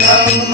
Ram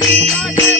Hare